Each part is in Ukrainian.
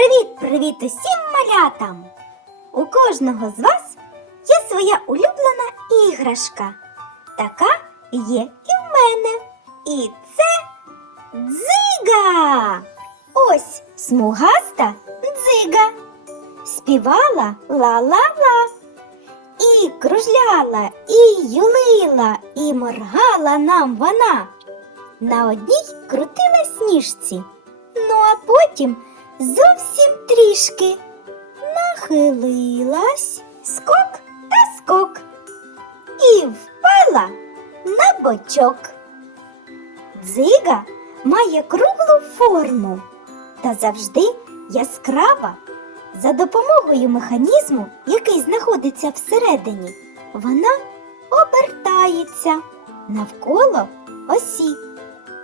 Привіт-привіт усім малятам! У кожного з вас є своя улюблена іграшка. Така є і в мене. І це дзига. Ось смугаста дзига. Співала ла-ла-ла. І кружляла, і юлила, і моргала нам вона. На одній крутила сніжці. Ну а потім зовсім трішки нахилилась, скок та скок, і впала на бочок. Дзига має круглу форму та завжди яскрава. За допомогою механізму, який знаходиться всередині, вона обертається навколо осі,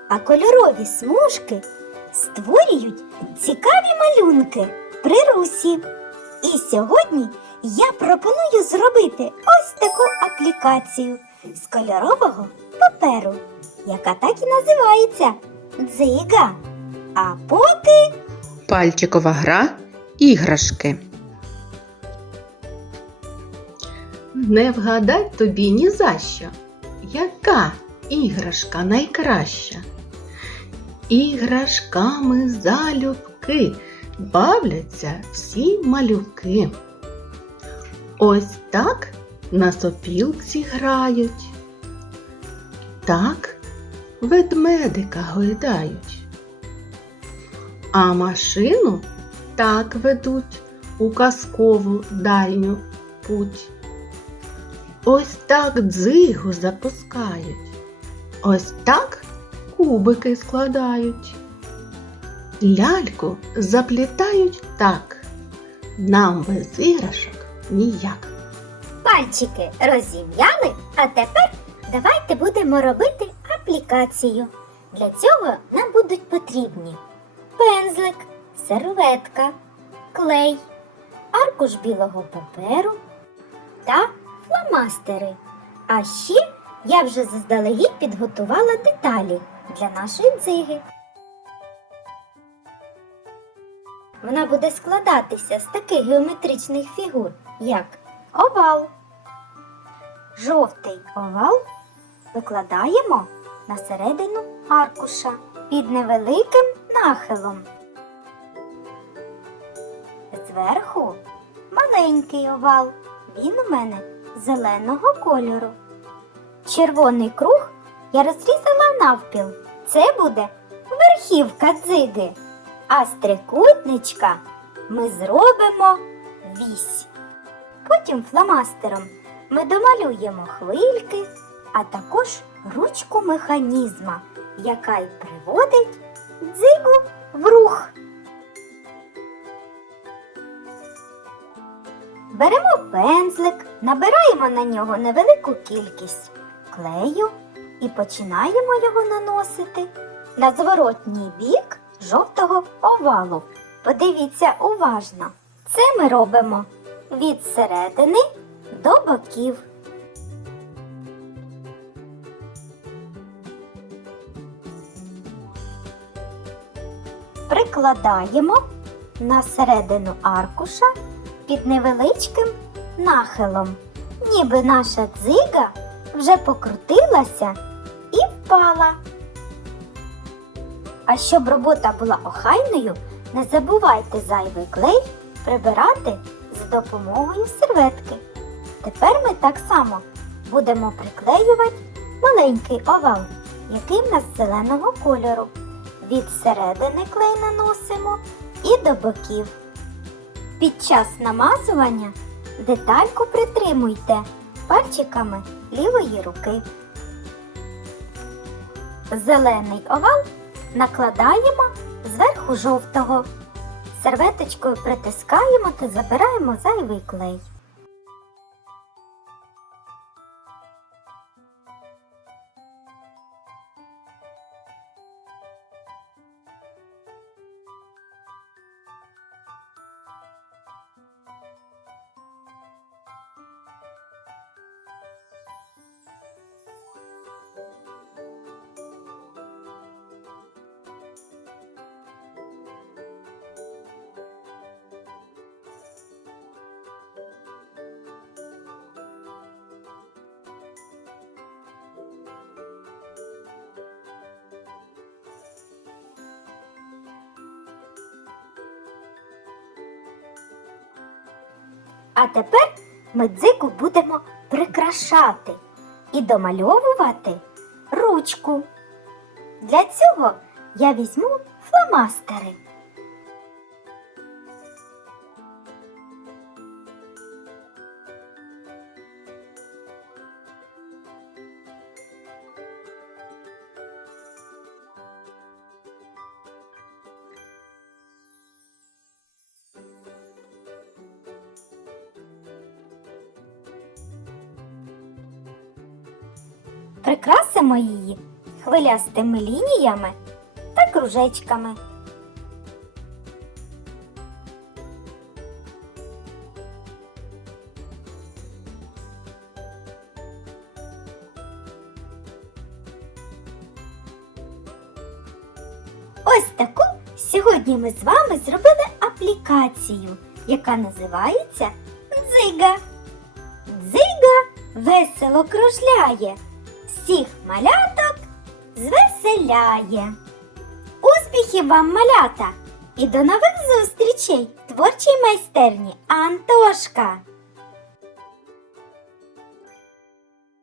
а кольорові смужки створюють цікаві малюнки при русі. І сьогодні я пропоную зробити ось таку аплікацію з кольорового паперу, яка так і називається дзига. А поки Пальчикова гра іграшки. Не вгадать тобі ні за що, яка іграшка найкраща. Іграшками залюбки бавляться всі малюки. Ось так на сопілці грають. Так ведмедика гойдають. А машину так ведуть у казкову дальню путь. Ось так дзигу запускають, ось так кубики складають. Ляльку заплітають так, нам без іграшок ніяк. пальчики розім'яли, а тепер давайте будемо робити аплікацію. Для цього нам будуть потрібні пензлик, серветка, клей, аркуш білого паперу та фломастери. А ще я вже заздалегідь підготувала деталі для нашої дзиги. Вона буде складатися з таких геометричних фігур, як овал. Жовтий овал викладаємо на середину аркуша під невеликим нахилом. Зверху маленький овал. Він у мене зеленого кольору. Червоний круг я розрізала навпіл. Це буде верхівка дзиги. А з трикутничка ми зробимо вісь. Потім фломастером ми домалюємо хвильки, а також ручку механізма, яка й приводить дзигу в рух. Беремо пензлик, набираємо на нього невелику кількість клею і починаємо його наносити на зворотній бік жовтого овалу. Подивіться уважно. Це ми робимо від середини до боків. Прикладаємо на середину аркуша під невеличким нахилом, ніби наша дзига вже покрутилася впала. А щоб робота була охайною, не забувайте зайвий клей прибирати за допомогою серветки. Тепер ми так само будемо приклеювати маленький овал, який в нас зеленого кольору. Від середини клей наносимо і до боків. Під час намазування детальку притримуйте пальчиками лівої руки. Зелений овал накладаємо зверху жовтого. Серветочкою притискаємо та забираємо зайвий клей. А тепер ми дзику будемо прикрашати і домальовувати ручку. Для цього я візьму фломастери. Прикрасимо її хвилястими лініями та кружечками. Ось таку сьогодні ми з вами зробили аплікацію, яка називається Дзига. Дзига весело кружляє, всіх маляток звеселяє. Успіхів вам, малята! І до нових зустрічей творчій майстерні Антошка!